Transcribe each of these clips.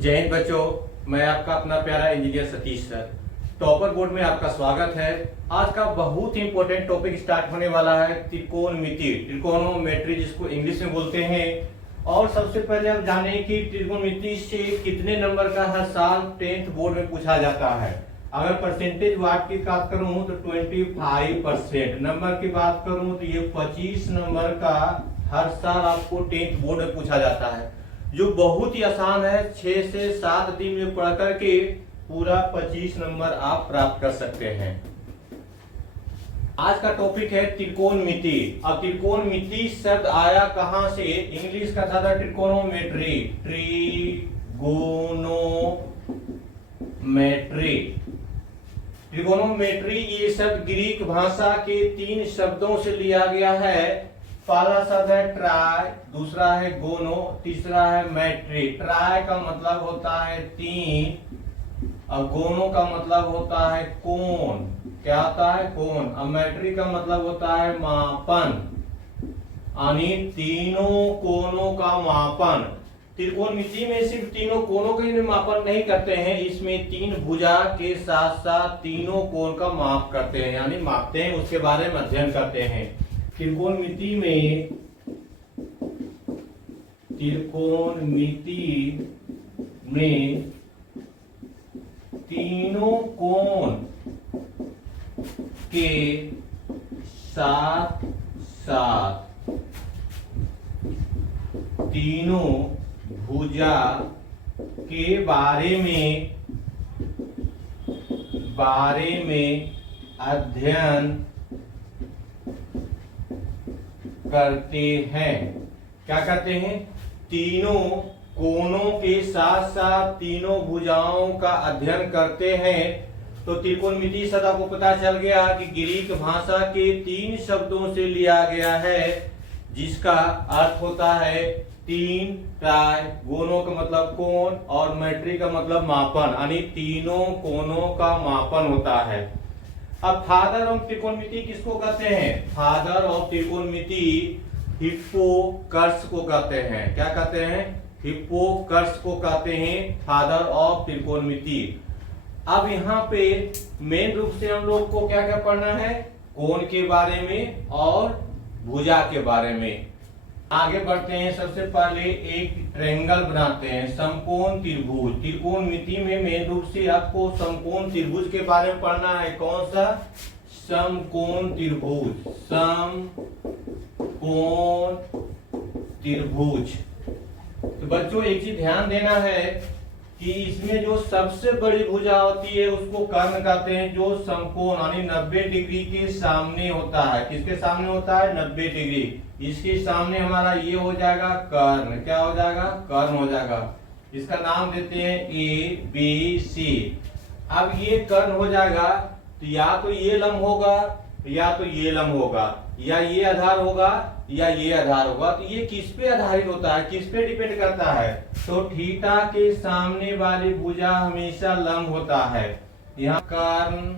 जय हिंद बच्चों, मैं आपका अपना प्यारा engineer Satish sir. Topper board में आपका स्वागत है। आज का बहुत ही इंपॉर्टेंट टॉपिक स्टार्ट होने वाला है त्रिकोणमिति, ट्रिकोनोमेट्री जिसको इंग्लिश में बोलते हैं। और सबसे पहले आप जाने कि त्रिकोणमिति से कितने नंबर का हर साल 10th बोर्ड में पूछा जाता है। अगर परसेंटेज वाट की बात करूं तो 25%, नंबर की बात करूं तो ये 25 नंबर का हर साल आपको 10th बोर्ड में पूछा जाता है, जो बहुत ही आसान है। 6 से 7 दिन में पढ़ करके पूरा 25 नंबर आप प्राप्त कर सकते हैं। आज का टॉपिक है त्रिकोणमिति। अब त्रिकोणमिति शब्द आया कहां से? इंग्लिश का था ट्रिकोनोमेट्री, ट्रिकोनोमेट्री ये शब्द ग्रीक भाषा के 3 शब्दों से लिया गया है। पहला शब्द है ट्राई, दूसरा है गोनो, तीसरा है मैट्री। ट्राई का मतलब होता है 3 और गोनो का मतलब होता है कोण। क्या होता है? कोण। और मैट्री का मतलब होता है मापन, यानी तीनों कोणों का मापन। त्रिकोणमिति में सिर्फ तीनों कोणों का ही मापन नहीं करते हैं, इसमें 3 भुजा के साथ साथ तीनों कोण का माप करते हैं, यानी मापते हैं, उसके बारे में अध्ययन करते हैं। त्रिकोणमिति में तीनों कोण के साथ साथ तीनों भुजा के बारे में अध्ययन करते हैं। क्या करते हैं? तीनों कोणों के साथ साथ तीनों भुजाओं का अध्ययन करते हैं। तो त्रिकोणमिति शब्द आपको पता चल गया कि ग्रीक भाषा के 3 शब्दों से लिया गया है, जिसका अर्थ होता है 3, ट्राई, गोनो का मतलब कोण और मैट्री का मतलब मापन, यानी तीनों कोणों का मापन होता है। अब फादर ऑफ त्रिकोणमिति किसको कहते हैं? फादर ऑफ त्रिकोणमिति हिप्पोक्रट्स को कहते हैं। क्या कहते हैं? हिप्पोक्रट्स को कहते हैं फादर ऑफ त्रिकोणमिति। अब यहाँ पे मेन रूप से हम लोग को क्या क्या पढ़ना है? कोण के बारे में और भुजा के बारे में। आगे बढ़ते हैं। सबसे पहले एक ट्रायंगल बनाते हैं, समकोण त्रिभुज। त्रिकोणमिति में मेन रूप से आपको समकोण त्रिभुज के बारे में पढ़ना है। कौन सा? समकोण त्रिभुज, समकोण त्रिभुज। तो बच्चों एक चीज ध्यान देना है कि इसमें जो सबसे बड़ी भुजा होती है उसको कर्ण कहते हैं, जो समकोण यानी 90 डिग्री के सामने होता है। किसके सामने होता है? 90 डिग्री। इसके सामने हमारा ये हो जाएगा कर्ण। क्या हो जाएगा? कर्ण हो जाएगा। इसका नाम देते हैं ABC। अब ये कर्ण हो जाएगा तो या तो ये लंब होगा या तो ये लंब होगा, या ये आधार होगा या ये आधार होगा। तो ये किस पे आधारित होता है? किस पे डिपेंड करता है? तो थीटा के सामने वाली भुजा हमेशा लंब होता है। यहाँ कर्ण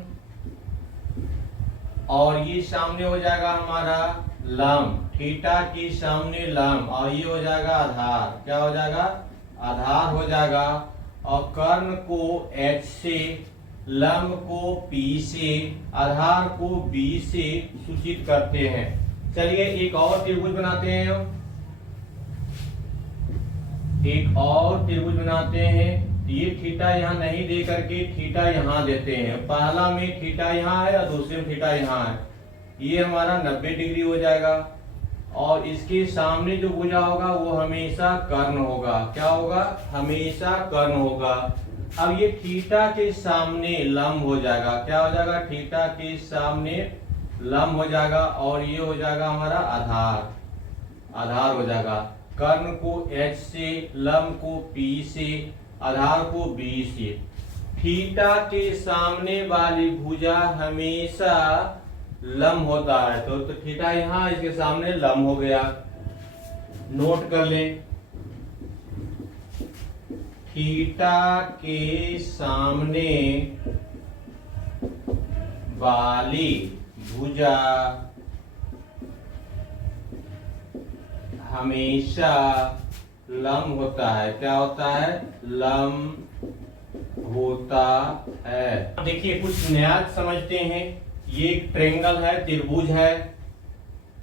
और ये सामने हो जाएगा हमारा लंब, थीटा के सामने लंब, और ये हो जाएगा आधार। क्या हो जाएगा? आधार हो जाएगा। और कर्ण को H से, लंब को P से, आधार को B से सूचित करते हैं। चलिए एक और त्रिभुज बनाते हैं। ये थीटा यहाँ नहीं दे करके थीटा यहाँ देते हैं। पहला में थीटा यहाँ है और दूसरे में थीटा यहाँ है। ये हमारा 90 डिग्री हो जाएगा। और इसके सामने जो भुजा होगा वो हमेशा कर्ण होगा। क्या होगा? हमेशा कर्ण होगा। अब ये थीटा के सामने लंब हो जाएगा। क्या हो जाएगा? थीटा के सामने लंब हो जाएगा। और ये हो जाएगा हमारा आधार हो जाएगा। कर्ण को H से, लंब को P से, आधार को B से। थीटा के सामने वाली भुजा हमेशा लंब होता है। तो थीटा यहाँ, इसके सामने लंब हो गया। नोट कर लें, थीटा के सामने वाली भुजा हमेशा लंब होता है। क्या होता है? लंब होता है। देखिए कुछ नया समझते हैं। ये एक ट्रायंगल है, त्रिभुज है,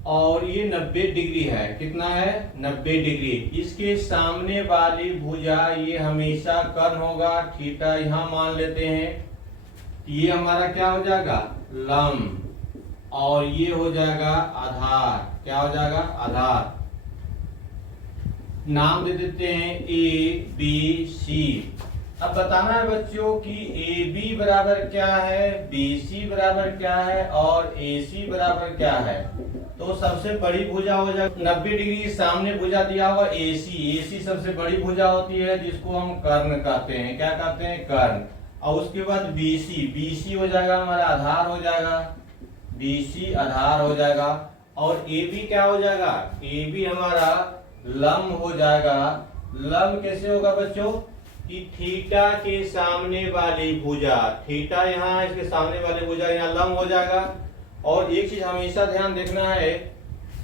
और ये 90 डिग्री है। कितना है? 90 डिग्री। इसके सामने वाली भुजा ये हमेशा कर्ण होगा, थीटा यहां मान लेते हैं। ये हमारा क्या हो जाएगा? लंब। और ये हो जाएगा आधार। क्या हो जाएगा? आधार। नाम दे देते हैं ए बी सी। अब बताना है बच्चों कि ए बी बराबर क्या है, बी सी बराबर क्या है और ए सी बराबर क्या है। तो सबसे बड़ी भुजा हो जाएगी 90 डिग्री, सामने भुजा दिया हुआ ए सी। ए सी सबसे बड़ी भुजा होती है जिसको हम कर्ण कहते हैं। क्या कहते हैं? कर्ण। और उसके बाद बी सी। बी सी हो जाएगा हमारा आधार हो जाएगा। बी सी आधार हो जाएगा। और ए बी क्या हो जाएगा? ए बी हमारा लंब हो जाएगा। लंब कैसे होगा बच्चों? कि थीटा के सामने वाली भुजा, थीटा यहाँ, इसके सामने वाली भुजा यहाँ लंब हो जाएगा। और एक चीज हमेशा ध्यान देखना है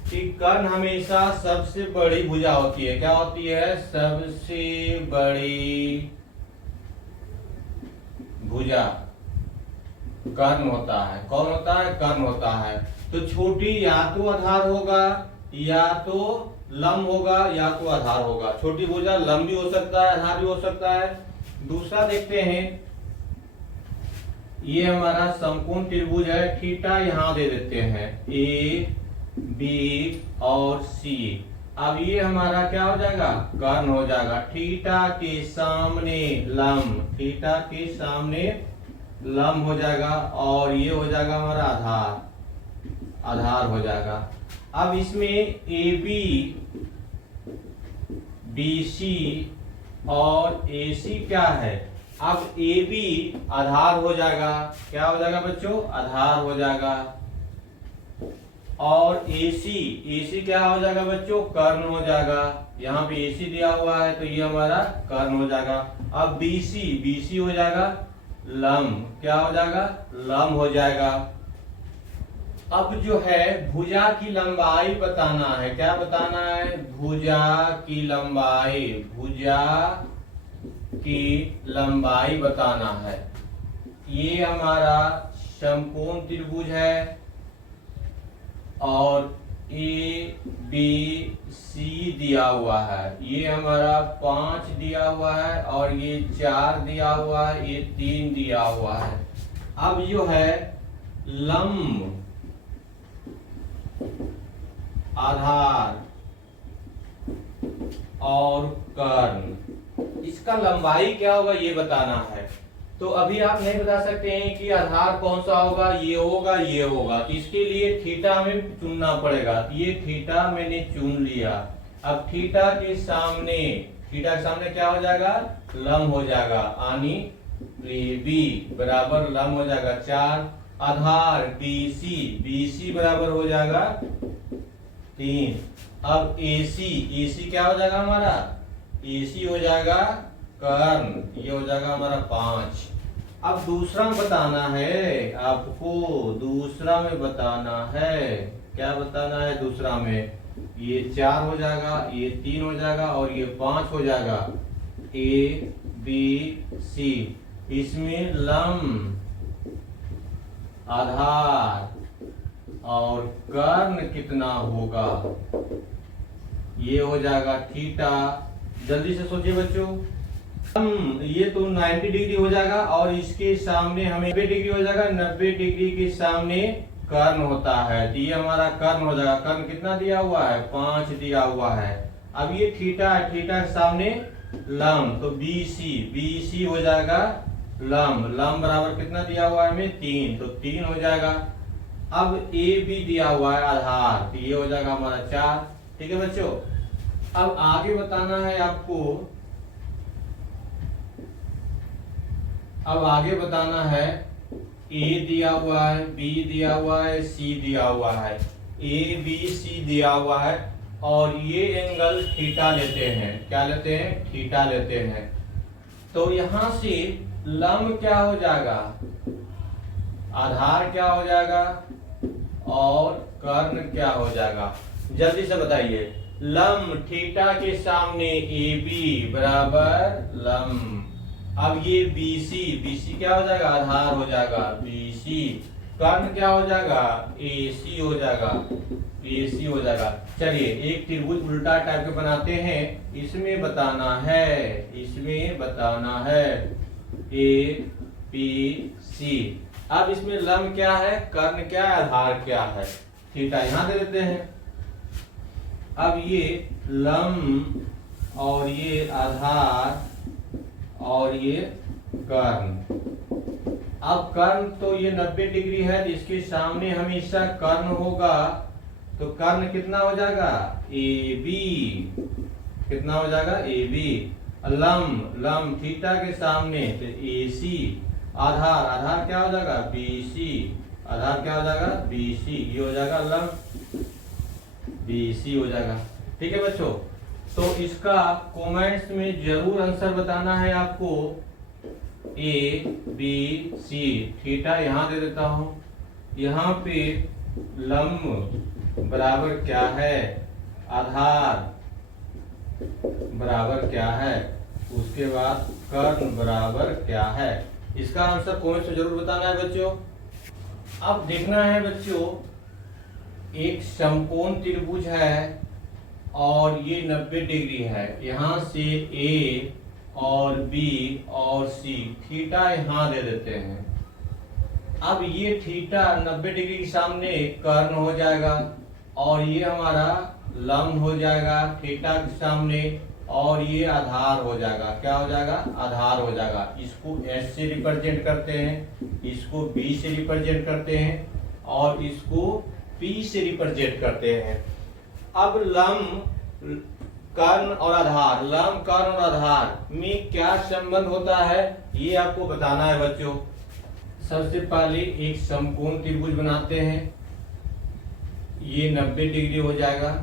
कि कर्ण हमेशा सबसे बड़ी भुजा होती है। क्या होती है? सबसे बड़ी भुजा कर्ण होता है। कौन होता है? कर्ण होता है। तो छोटी या तो आधार होगा, या तो लंब होगा, या तो आधार होगा। छोटी भुजा लंब भी हो सकता है, आधार भी हो सकता है। दूसरा देखते हैं, ये हमारा समकोण त्रिभुज है। थीटा यहां दे देते हैं, ए बी और सी। अब ये हमारा क्या हो जाएगा? कर्ण हो जाएगा। थीटा के सामने लंब, थीटा के सामने लंब हो जाएगा। और ये हो जाएगा हमारा आधार, आधार हो जाएगा। अब इसमें ए बी, बी सी और ए सी क्या है? अब ए बी आधार हो जाएगा। क्या हो जाएगा बच्चों? आधार हो जाएगा। और ए सी क्या हो जाएगा बच्चों? कर्ण हो जाएगा। यहाँ पे ए सी दिया हुआ है तो ये हमारा कर्ण हो जाएगा। अब बी सी हो जाएगा लंब। क्या हो जाएगा? लंब हो जाएगा। अब जो है भुजा की लंबाई बताना है। क्या बताना है? भुजा की लंबाई, भुजा की लंबाई बताना है। ये हमारा समकोण त्रिभुज है और ए बी सी दिया हुआ है। ये हमारा 5 दिया हुआ है और ये 4 दिया हुआ है, ये 3 दिया हुआ है। अब जो है लंब, आधार और कर्ण, इसका लंबाई क्या होगा ये बताना है। तो अभी आप नहीं बता सकते हैं कि आधार कौन सा होगा, ये होगा, ये होगा। तो इसके लिए थीटा हमें चुनना पड़ेगा। ये थीटा मैंने चुन लिया। अब थीटा के सामने क्या हो जाएगा? लंब हो जाएगा। यानी बी बराबर लंब हो जाएगा 4। आधार बी सी बराबर हो जाएगा 3। अब AC क्या हो जाएगा हमारा? AC हो जाएगा कर्ण, ये हो जाएगा हमारा 5। अब दूसरा में बताना है आपको, दूसरा में बताना है। क्या बताना है दूसरा में? ये 4 हो जाएगा, ये 3 हो जाएगा और ये 5 हो जाएगा। A B C, इसमें लंब, आधार और कर्ण कितना होगा? ये हो जाएगा थीटा। जल्दी से सोचिए बच्चों। ये तो 90 डिग्री हो जाएगा और इसके सामने हमें 90 डिग्री हो जाएगा। 90 डिग्री के सामने कर्ण होता है तो ये हमारा कर्ण हो जाएगा। कर्ण कितना दिया हुआ है? 5 दिया हुआ है। अब ये थीटा है, थीटा के सामने लंब, तो बी सी हो जाएगा लंब। लंब बराबर कितना दिया हुआ है हमें? 3, तो 3 हो जाएगा। अब ए बी दिया हुआ है आधार, तो ये हो जाएगा हमारा 4। ठीक है बच्चों। अब आगे बताना है आपको, अब आगे बताना है ए दिया हुआ है, बी दिया हुआ है, सी दिया हुआ है। ए बी सी दिया हुआ है और ये एंगल थीटा लेते हैं। क्या लेते हैं? थीटा लेते हैं। तो यहां से लंब क्या हो जाएगा? आधार क्या हो जाएगा और कर्ण क्या हो जाएगा? जल्दी से बताइए। लम थीटा के सामने ए बी बराबर लम। अब ये बीसी, बीसी क्या हो जाएगा, आधार हो जाएगा बीसी। कर्ण क्या हो जाएगा, एसी हो जाएगा, एसी हो जाएगा। चलिए एक त्रिभुज उल्टा टाइप के बनाते हैं, इसमें बताना है, इसमें बताना है ए पी सी। अब इसमें लम क्या है, कर्ण क्या है, आधार क्या है, थीटा यहां दे देते हैं। अब ये लम और ये आधार और ये कर्ण। अब कर्ण तो ये 90 डिग्री है, इसके सामने हमेशा कर्ण होगा, तो कर्ण कितना हो जाएगा, ए बी। कितना हो जाएगा, ए बी। लम, लम थीटा के सामने तो ए सी। आधार, आधार क्या हो जाएगा, बी सी। आधार क्या हो जाएगा, बी सी। ये हो जाएगा लम, बी सी हो जाएगा। ठीक है बच्चों, तो इसका कमेंट्स में जरूर आंसर बताना है आपको। ए बी सी, थीटा यहां दे देता हूं, यहां पे लम बराबर क्या है, आधार बराबर क्या है, उसके बाद कर्ण बराबर क्या है। इसका आंसर कमेंट्स में जरूर बताना है बच्चों। अब देखना है बच्चों, एक समकोण त्रिभुज है और ये 90 डिग्री है, यहां से ए और बी और सी, थीटा यहां दे देते हैं। अब ये थीटा 90 डिग्री के सामने कर्ण हो जाएगा और ये हमारा लंब हो जाएगा थीटा के सामने, और ये आधार हो जाएगा, क्या हो जाएगा, आधार हो जाएगा। इसको S से रिप्रेजेंट करते हैं, इसको B से रिप्रेजेंट करते हैं और इसको P से रिप्रेजेंट करते हैं। अब लंब, कर्ण और आधार, लंब कर्ण और आधार में क्या संबंध होता है ये आपको बताना है बच्चों। सबसे पहले एक समकोण त्रिभुज बनाते हैं, ये 90 डिग्री हो जाएगा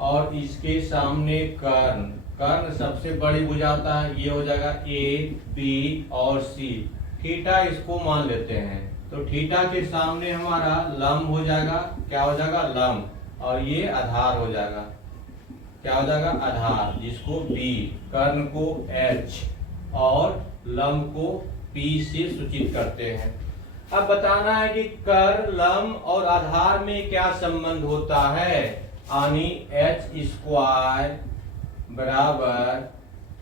और इसके सामने कर्ण, कर्ण सबसे बड़ी भुजा होता है, ये हो जाएगा ए बी और सी। थीटा इसको मान लेते हैं, तो थीटा के सामने हमारा लंब हो जाएगा, क्या हो जाएगा, लंब, और ये आधार हो जाएगा, क्या हो जाएगा, आधार, जिसको बी, कर्ण को एच और लंब को पी से सूचित करते हैं। अब बताना है कि कर्ण, लंब और आधार में क्या संबंध होता है, यानी एच स्क्वायर बराबर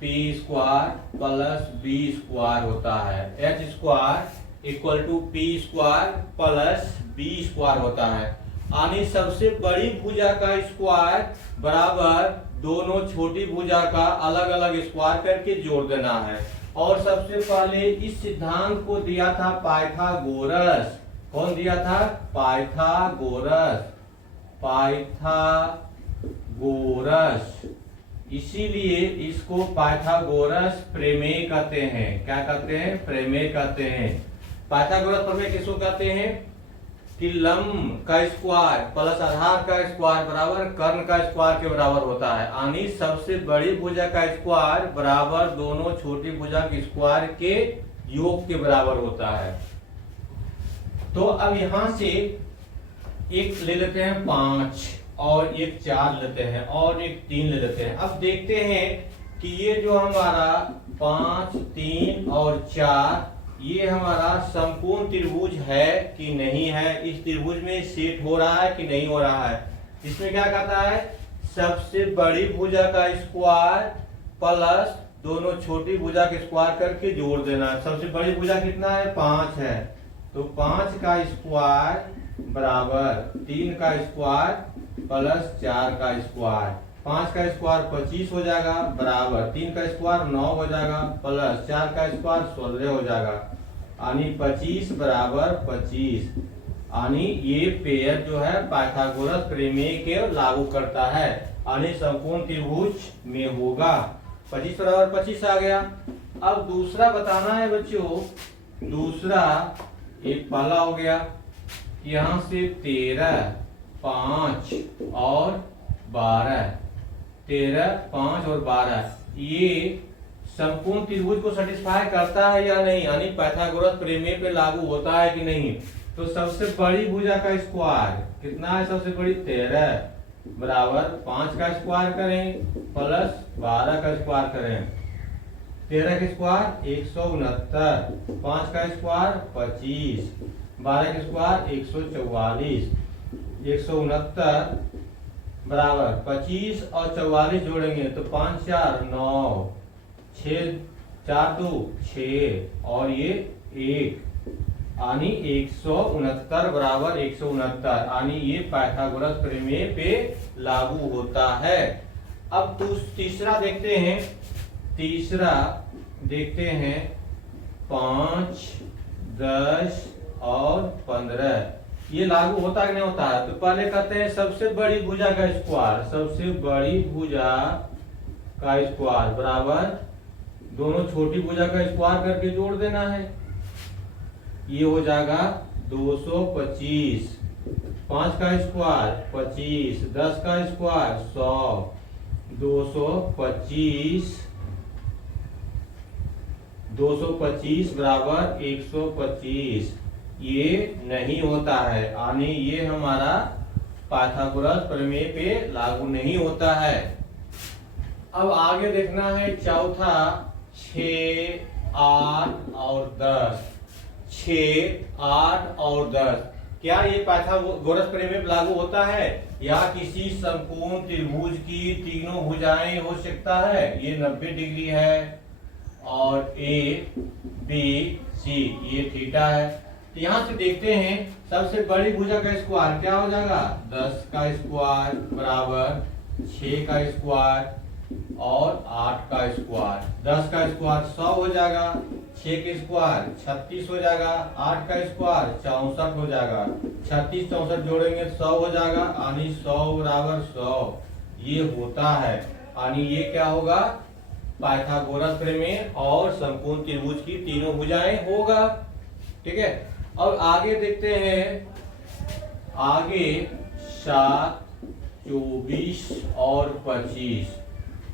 P square plus B square होता है। H square equal to P square plus B square होता है, यानी सबसे बड़ी भुजा का स्क्वायर बराबर दोनों छोटी भुजा का अलग अलग स्क्वायर करके जोड़ देना है। और सबसे पहले इस सिद्धांत को दिया था पाइथागोरस। कौन दिया था, पाइथागोरस, पाइथागोरस। इसीलिए इसको पाइथागोरस प्रमेय कहते हैं। क्या कहते हैं, प्रमेय कहते हैं। पाइथागोरस प्रमेय किसको कहते हैं कि लंब का स्क्वायर प्लस आधार का स्क्वायर बराबर कर्ण का स्क्वायर के बराबर होता है, यानी सबसे बड़ी भुजा का स्क्वायर बराबर दोनों छोटी भुजा के स्क्वायर के योग के बराबर होता है। तो अब यहां से एक ले लेते हैं 5 और एक 4 लेते हैं और एक 3 ले लेते हैं। अब देखते हैं कि ये जो हमारा 5, 3 और 4 ये हमारा समकोण त्रिभुज है कि नहीं है, इस त्रिभुज में सेट हो रहा है कि नहीं हो रहा है। इसमें क्या कहता है, सबसे बड़ी भुजा का स्क्वायर प्लस दोनों छोटी भुजा के स्क्वायर करके जोड़ देना। सबसे बड़ी भुजा कितना है, 5 है, तो 5 का स्क्वायर बराबर 3 का स्क्वायर प्लस 4 का स्क्वायर। 5 का स्क्वायर 25 हो जाएगा बराबर 3 का स्क्वायर 9 हो जाएगा प्लस 4 का स्क्वायर 16 हो जाएगा, यानी 25 बराबर 25। यानी ये पेयर जो है पाइथागोरस प्रमेय के लागू करता है, यानी समकोण त्रिभुज में होगा। 25 बराबर 25 आ गया। अब दूसरा बताना है बच्चों, दूसरा एक पहला हो गया, यहाँ से 13, 5 और 12, 13, 5 और 12 ये समकोण त्रिभुज को सेटिस्फाई करता है या नहीं, यानी पाइथागोरस प्रमेय पे लागू होता है कि नहीं। तो सबसे बड़ी भुजा का स्क्वायर कितना है, सबसे बड़ी 13, बराबर 5 का स्क्वायर करें प्लस 12 का स्क्वायर करें, 13 का स्क्वायर 169, 5 का स्क्वायर 25, 12 का स्क्वायर 144, 169 बराबर 25 और 44 जोड़ेंगे तो 5 4 9, 6 4 2 6 और ये 1 यानी 169 बराबर 169 यानी ये पाइथागोरस प्रमेय पे लागू होता है। अब तीसरा देखते हैं, तीसरा देखते हैं 5 10 और 15 ये लागू होता है कि नहीं होता है। तो पहले कहते हैं सबसे बड़ी भुजा का स्क्वायर, सबसे बड़ी भुजा का स्क्वायर बराबर दोनों छोटी भुजा का स्क्वायर करके जोड़ देना है। ये हो जाएगा 225, 5 का स्क्वायर 25, 10 का स्क्वायर 100, 225 बराबर 125 ये नहीं होता है यानी ये हमारा पाइथागोरस प्रमेय पे लागू नहीं होता है। अब आगे देखना है चौथा 6 8 और 10, 6 8 और 10 क्या ये पाइथागोरस प्रमेय पे लागू होता है या किसी समकोण त्रिभुज की तीनों भुजाएं हो सकता है। ये 90 डिग्री है और ए बी सी ये थीटा है। तो यहां से देखते हैं सबसे बड़ी भुजा का स्क्वायर क्या हो जाएगा 10 का स्क्वायर बराबर 6 का स्क्वायर और 8 का स्क्वायर। 10 का स्क्वायर 100 हो जाएगा, 6 का स्क्वायर 36 हो जाएगा, 8 का स्क्वायर 64 हो जाएगा, 36 64 जोड़ेंगे 100 हो जाएगा यानी 100 बराबर 100 ये होता है यानी ये क्या होगा पाइथागोरस प्रमेय और समकोण त्रिभुज की तीनों भुजाएं होगा। ठीक है। अब आगे देखते हैं, आगे 7 24 और 25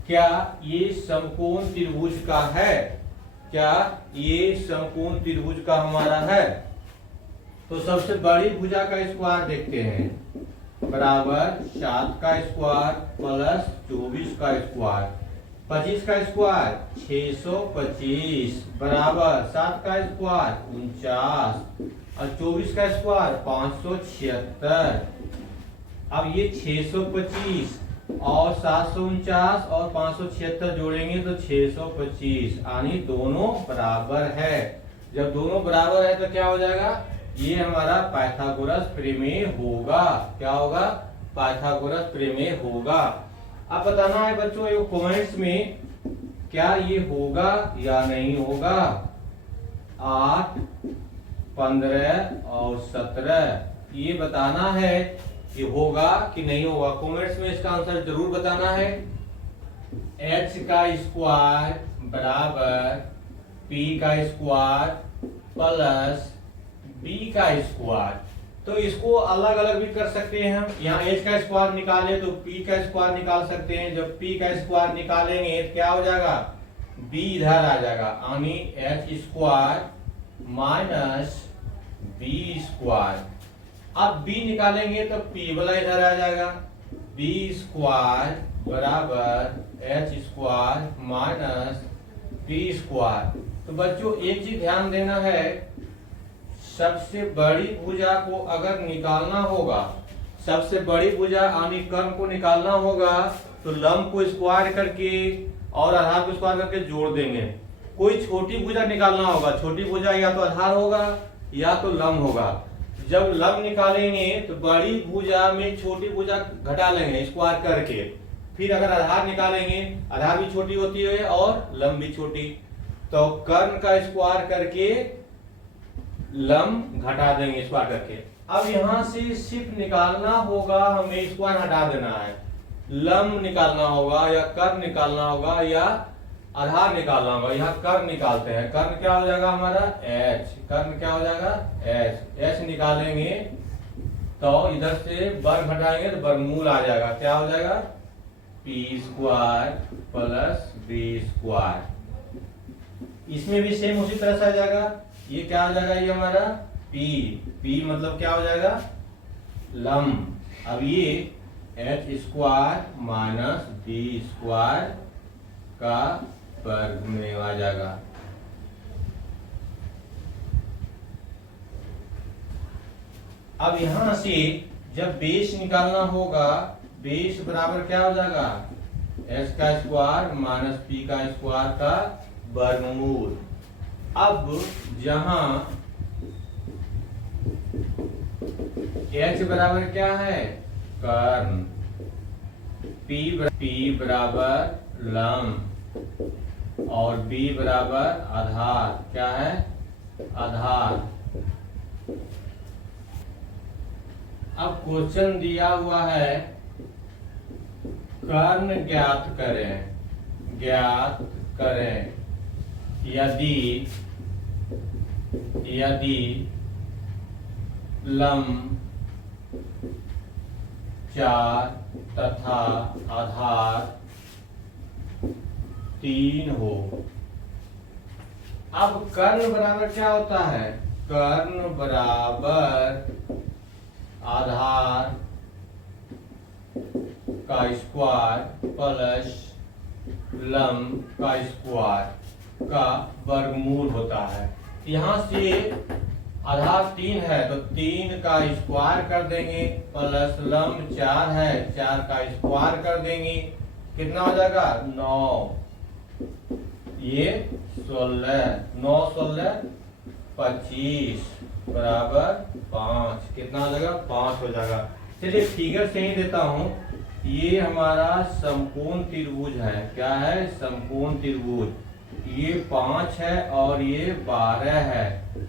क्या ये समकोण त्रिभुज का है, क्या ये समकोण त्रिभुज का हमारा है। तो सबसे बड़ी भुजा का स्क्वायर देखते हैं बराबर 7 का स्क्वायर प्लस 24 का स्क्वायर, 25 का स्क्वायर 625 बराबर 7 का स्क्वायर 49 और 24 का स्क्वायर 576। अब ये 625 और 749 और 576 जोड़ेंगे तो 625 यानी दोनों बराबर है। जब दोनों बराबर है तो क्या हो जाएगा ये हमारा पाइथागोरस प्रमेय होगा। क्या होगा पाइथागोरस प्रमेय होगा। अब बताना है बच्चों ये कमेंट्स में क्या ये होगा या नहीं होगा। 8 15 और 17 ये बताना है ये होगा कि नहीं होगा। कमेंट्स में इसका आंसर जरूर बताना है। h का स्क्वायर बराबर p का स्क्वायर प्लस b का स्क्वायर। तो इसको अलग अलग भी कर सकते हैं हम। यहाँ h का स्क्वायर निकाले तो p का स्क्वायर निकाल सकते हैं। जब p का स्क्वायर निकालेंगे तो क्या हो जाएगा b इधर आ जाएगा यानी h square minus b square. अब b निकालेंगे तो p वाला इधर आ जाएगा, b स्क्वायर बराबर h square minus p square. तो बच्चों एक चीज ध्यान देना है, सबसे बड़ी भुजा को अगर निकालना होगा, सबसे बड़ी भुजा यानी कर्ण को निकालना होगा तो लंब को स्क्वायर करके और आधार को स्क्वायर करके जोड़ देंगे। कोई छोटी भुजा निकालना होगा, छोटी भुजा या तो आधार होगा या तो लंब होगा। जब लंब निकालेंगे तो बड़ी भुजा में छोटी भुजा घटा लेंगे स्क्वायर करके, फिर अगर आधार निकालेंगे आधार भी छोटी होती है और लंब भी छोटी, तो कर्ण का स्क्वायर करके लंब घटा देंगे स्क्वायर करके। अब यहां से सिर्फ निकालना होगा, हमें स्क्वायर हटा देना है, लंब निकालना होगा या कर्ण निकालना होगा या आधार निकालना होगा। यहाँ कर्ण निकालते हैं, कर्ण क्या हो जाएगा हमारा h, कर्ण क्या हो जाएगा h निकालेंगे तो इधर से वर्ग घटाएंगे तो वर्गमूल आ जाएगा। क्या हो जाएगा p square plus b square. इसमें भी सेम उसी तरह से आ जाएगा। ये क्या हो जाएगा ये हमारा p मतलब क्या हो जाएगा लंब। अब ये H square minus B square का वर्ग में आ जाएगा। अब यहां से जब बेस निकालना होगा, बेस बराबर क्या हो जाएगा, एच का स्क्वायर माइनस पी का स्क्वायर का वर्गमूल। अब जहां एच बराबर क्या है, कर्ण, पी बराबर लंब और बी बराबर आधार, क्या है, आधार। अब क्वेश्चन दिया हुआ है कर्ण ज्ञात करें यदि लंब 4 तथा आधार 3 हो। अब कर्ण बराबर क्या होता है, कर्ण बराबर आधार का स्क्वायर प्लस लंब का स्क्वायर का वर्गमूल होता है। यहां से आधार 3 है तो 3 का स्क्वायर कर देंगे, प्लस लंब 4 है 4 का स्क्वायर कर देंगे, कितना हो जाएगा 9, ये 16, 9 16 25 बराबर 5, कितना हो जाएगा 5 हो जाएगा। चलिए फिगर से ही देता हूं, ये हमारा समकोण त्रिभुज है, क्या है, समकोण त्रिभुज। ये 5 है और ये 12 है,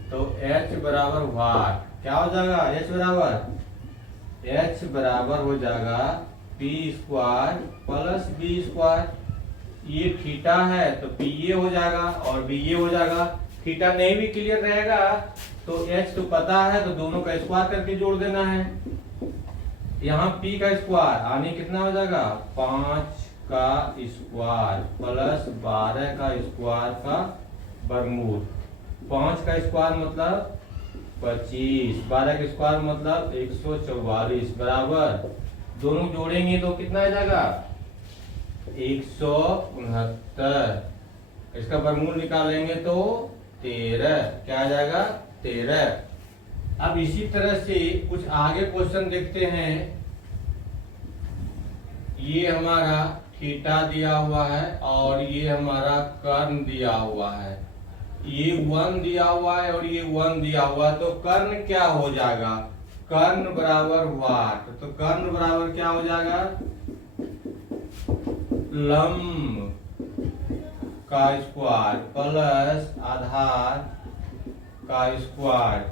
तो h बराबर वाट क्या हो जाएगा, h बराबर हो जाएगा P square plus B square. ये थीटा है तो पी ये हो जाएगा और बी ये हो जाएगा। थीटा नहीं भी क्लियर रहेगा तो h तो पता है, तो दोनों का स्क्वायर करके जोड़ देना है। यहाँ p का स्क्वायर आने कितना हो जाएगा, 5 का स्क्वायर प्लस 12 का स्क्वायर का वर्गमूल। 5 का स्क्वायर मतलब 25, 12 का स्क्वायर मतलब 144 बराबर, दोनों जोड़ेंगे तो कितना आ जाएगा 169। इसका वर्गमूल निकालेंगे तो 13, क्या आ जाएगा 13। अब इसी तरह से कुछ आगे क्वेश्चन देखते हैं। ये हमारा थीटा दिया हुआ है और ये हमारा कर्ण दिया हुआ है, ये 1 दिया हुआ है और ये 1 दिया हुआ है, तो कर्ण क्या हो जाएगा, कर्ण बराबर वाट, तो कर्ण बराबर क्या हो जाएगा, लंब का स्क्वायर प्लस आधार का स्क्वायर।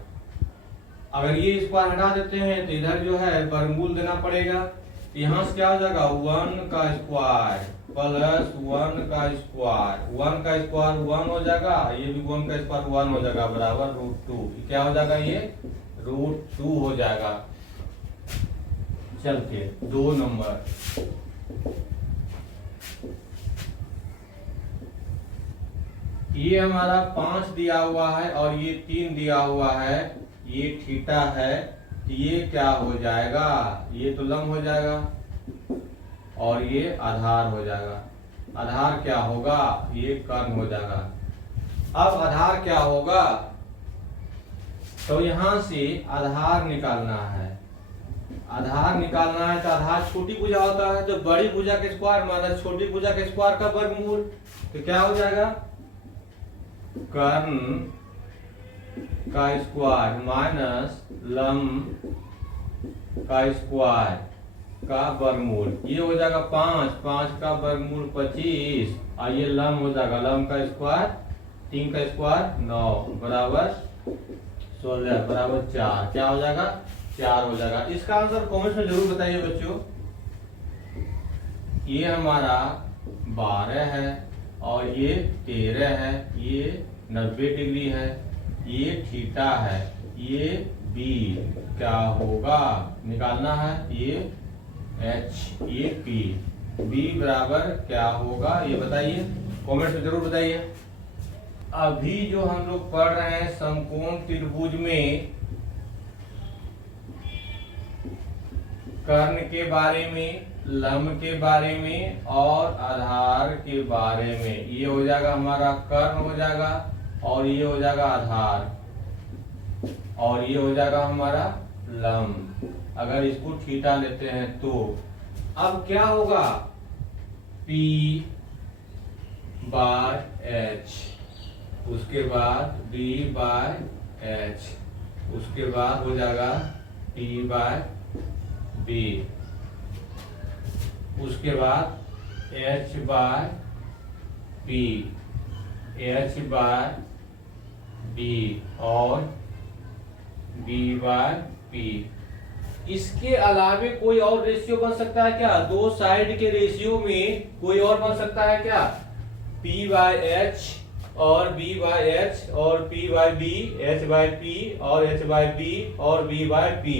अगर ये स्क्वायर हटा देते हैं तो इधर जो है वर्गमूल देना पड़ेगा। यहाँ से क्या हो जाएगा 1 का स्क्वायर प्लस 1 का स्क्वायर, 1 का स्क्वायर 1 हो जाएगा, ये भी 1 का स्क्वायर 1 हो जाएगा बराबर √2, क्या हो जाएगा ये √2 हो जाएगा। चलते 2 नंबर, ये हमारा 5 दिया हुआ है और ये 3 दिया हुआ है, ये थीटा है, ये क्या हो जाएगा, ये तो लंब हो जाएगा और ये आधार हो जाएगा। आधार क्या होगा, ये कर्ण हो जाएगा। अब आधार क्या होगा, तो यहां से आधार निकालना है। आधार निकालना है तो आधार छोटी भुजा होता है, तो बड़ी भुजा के स्क्वायर माइनस छोटी भुजा के स्क्वायर का वर्गमूल, तो क्या हो जाएगा कर्ण का स्क्वायर माइनस लंब का स्क्वायर का वर्गमूल, ये हो जाएगा 5 का वर्गमूल 25 और ये लंब हो जाएगा, लंब का स्क्वायर 3 का स्क्वायर 9 बराबर 16 बराबर 4, क्या हो जाएगा 4 हो जाएगा। इसका आंसर कमेंट में जरूर बताइए बच्चों। ये हमारा 12 है और ये 13 है, ये 90 डिग्री है, ये थीटा है, ये बी क्या होगा निकालना है, ये एच, ये पी, बी बराबर क्या होगा ये बताइए, कमेंट में जरूर बताइए। अभी जो हम लोग पढ़ रहे हैं समकोण त्रिभुज में कर्ण के बारे में, लंब के बारे में और आधार के बारे में। ये हो जाएगा हमारा कर्ण हो जाएगा, और ये हो जाएगा आधार, और ये हो जाएगा हमारा लंब। अगर इसको थीटा लेते हैं तो अब क्या होगा, P बाय H, उसके बाद B बाय H, उसके बाद हो जाएगा T बाय B, उसके बाद H by P, H by B और B बाय P। इसके अलावे कोई और रेशियो बन सकता है क्या? दो साइड के रेशियो में कोई और बन सकता है क्या? P बाय H और B बाय H और P by B, H by P और H बाय B और B बाय P।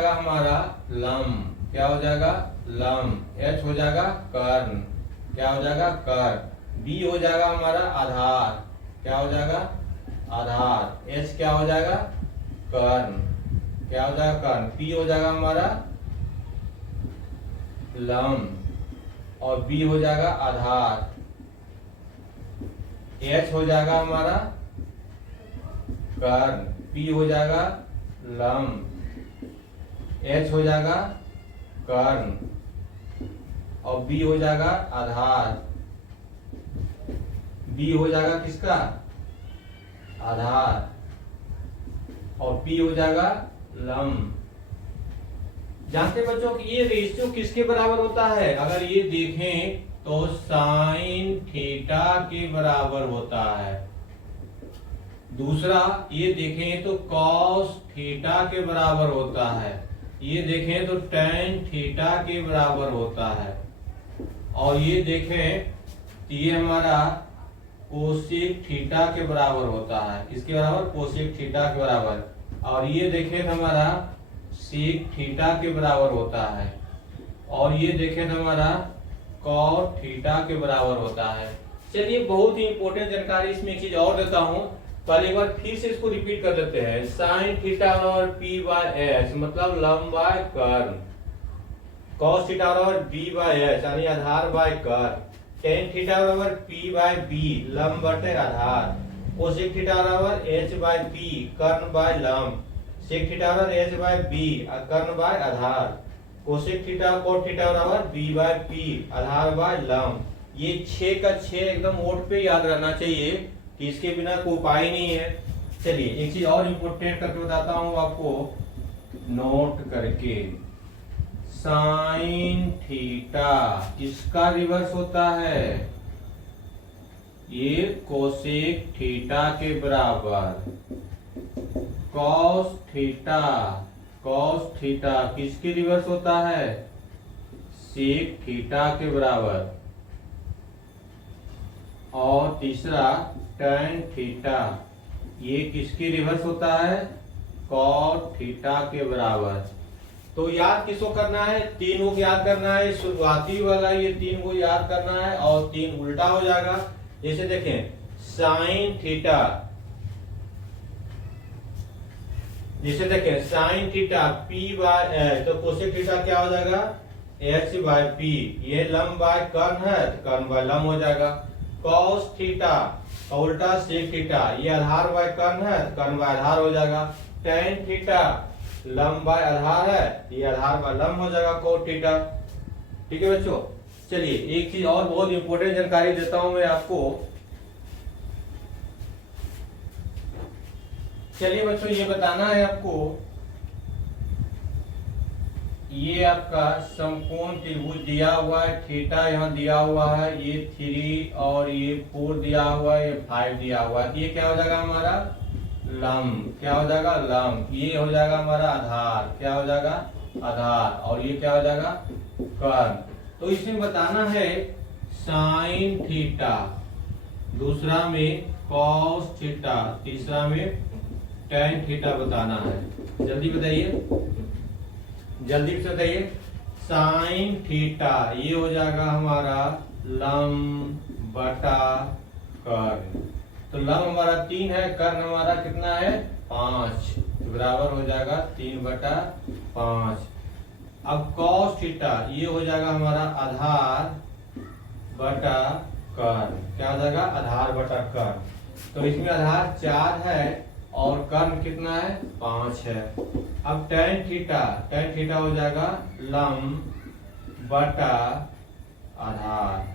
हमारा लंब क्या हो जाएगा? लंब। H हो जाएगा कर्ण, क्या हो जाएगा? कर्ण। B हो जाएगा हमारा आधार, क्या हो जाएगा? आधार। H क्या हो जाएगा? कर्ण, क्या हो जाएगा? कर्ण। P हो जाएगा हमारा लंब और B हो जाएगा आधार। H हो जाएगा हमारा कर्ण, P हो जाएगा लंब, H हो जाएगा कर्ण और B हो जाएगा आधार। B हो जाएगा किसका? आधार, और P हो जाएगा लंब। जानते बच्चों कि ये रेशियो किसके बराबर होता है? अगर ये देखें तो साइन थीटा के बराबर होता है। दूसरा ये देखें तो कॉस थीटा के बराबर होता है। ये देखें तो टेन थीटा के बराबर होता है। और ये देखें तो ये हमारा कोसेक थीटा के बराबर होता है। किसके बराबर? कोसेक थीटा के बराबर। और ये देखें तो हमारा सेक थीटा के बराबर होता है। और ये देखें तो हमारा कॉट थीटा के बराबर होता है। चलिए बहुत ही इंपॉर्टेंट जानकारी इसमें एक चीज और देता हूं, पहले एक बार फिर से इसको रिपीट कर देते हैं। साइन थीटा बराबर P बाय H मतलब लंब बाय कर्ण, कॉस थीटा बराबर B बाय H यानी आधार बाय कर्ण, टेन थीटा बराबर P बाय B लंब बटे आधार, कोसेक थीटा बराबर H by P Karna bye लंब, सेक थीटा बराबर H by B Karna bye Aadhaar, cosec theta cot theta बराबर B by P Aadhaar bye लंब। ये 6 का 6 एकदम नोट पे याद रहना चाहिए कि इसके बिना कोई उपाय नहीं है। चलिए एक चीज और इंपोर्टेंट करके बताता हूं आपको, नोट करके। साइन थीटा किसका रिवर्स होता है? ये कोसेक थीटा के बराबर। कॉस थीटा, कॉस थीटा किसके रिवर्स होता है? सेक थीटा के बराबर। और तीसरा टेन थीटा, ये किसके रिवर्स होता है? कॉट थीटा के बराबर। तो याद किसको करना है? तीन को याद करना है, शुरुआती वाला ये 3 को याद करना है और 3 उल्टा हो जाएगा। जैसे देखें साइन थीटा, जैसे देखें sine theta P by H तो कोसेक थीटा क्या हो जाएगा? H by P। ये लंब बाय कर्ण है तो कर्ण बाय लंब हो जाएगा। कॉस थीटा का उल्टा सेक थीटा, ये आधार बाय कर्ण है तो कर्ण बाय आधार हो जाएगा। टेन थीटा लंब बाय आधार है, ये आधार बाय लंब हो जाएगा कोट थीटा। ठीक है बच्चों, चलिए एक चीज और बहुत इंपॉर्टेंट जानकारी देता हूं मैं आपको। चलिए बच्चों ये बताना है आपको, ये आपका समकोण त्रिभुज दिया हुआ है, थीटा यहाँ दिया हुआ है, ये 3 और ये 4 दिया हुआ है, ये 5 दिया हुआ है। ये क्या हो जाएगा हमारा? लंब। क्या हो जाएगा? लंब। ये हो जाएगा हमारा आधार, क्या हो जाएगा? आधार। और ये क्या हो जाएगा? कर्ण। तो इसमें बताना है साइन थीटा, दूसरा में कॉस थीटा, तीसरा में टेन थीटा बताना है। जल्दी बताइए, जल्दी से बताइए। साइन थीटा ये हो जाएगा हमारा लंब बटा कर्ण। तो लंब हमारा 3 है, कर्ण हमारा कितना है? 5, बराबर हो जाएगा 3/5। अब cos थीटा ये हो जाएगा हमारा आधार बटा कर्ण। क्या हो जाएगा? आधार बटा कर्ण। तो इसमें आधार 4 है और कर्ण कितना है? 5 है। अब tan थीटा हो जाएगा लंब बटा आधार।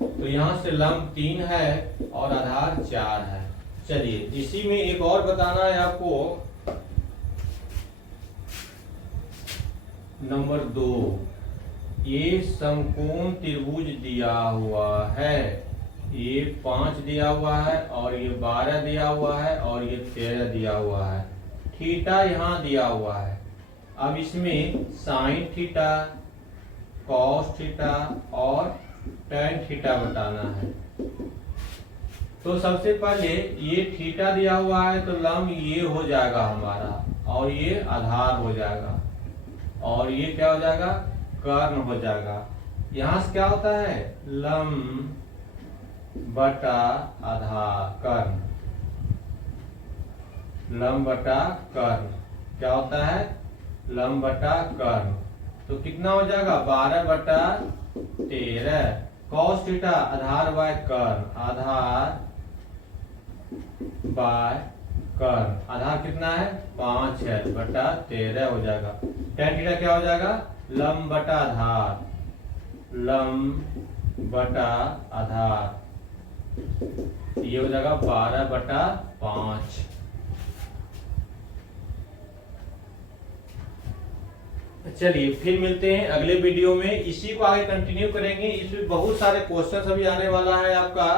तो यहां से लंब 3 है और आधार 4 है। चलिए इसी में एक और बताना है आपको, नंबर 2। ये समकोण त्रिभुज दिया हुआ है, ये 5 दिया हुआ है और ये 12 दिया हुआ है और ये 13 दिया हुआ है। थीटा यहाँ दिया हुआ है। अब इसमें साइन थीटा, कॉस थीटा और टैन थीटा बताना है। तो सबसे पहले ये थीटा दिया हुआ है तो लंब ये हो जाएगा हमारा और ये आधार हो जाएगा और ये क्या हो जाएगा? कर्ण हो जाएगा। यहां से क्या होता है? लंब बटा आधार कर्ण, लंब बटा कर्ण क्या होता है? लंब बटा कर्ण। तो कितना हो जाएगा? 12 बटा 13। कॉस थीटा आधार बाय कर्ण, आधार बाय कर्ण। आधार कितना है? 5 है बटा 13 हो जाएगा। टैन थीटा क्या हो जाएगा? लंब बटा आधार, लंब बटा आधार। ये हो जाएगा 12 बटा 5। चलिए फिर मिलते हैं अगले वीडियो में, इसी को आगे कंटिन्यू करेंगे। इसमें बहुत सारे क्वेश्चन अभी आने वाला है आपका।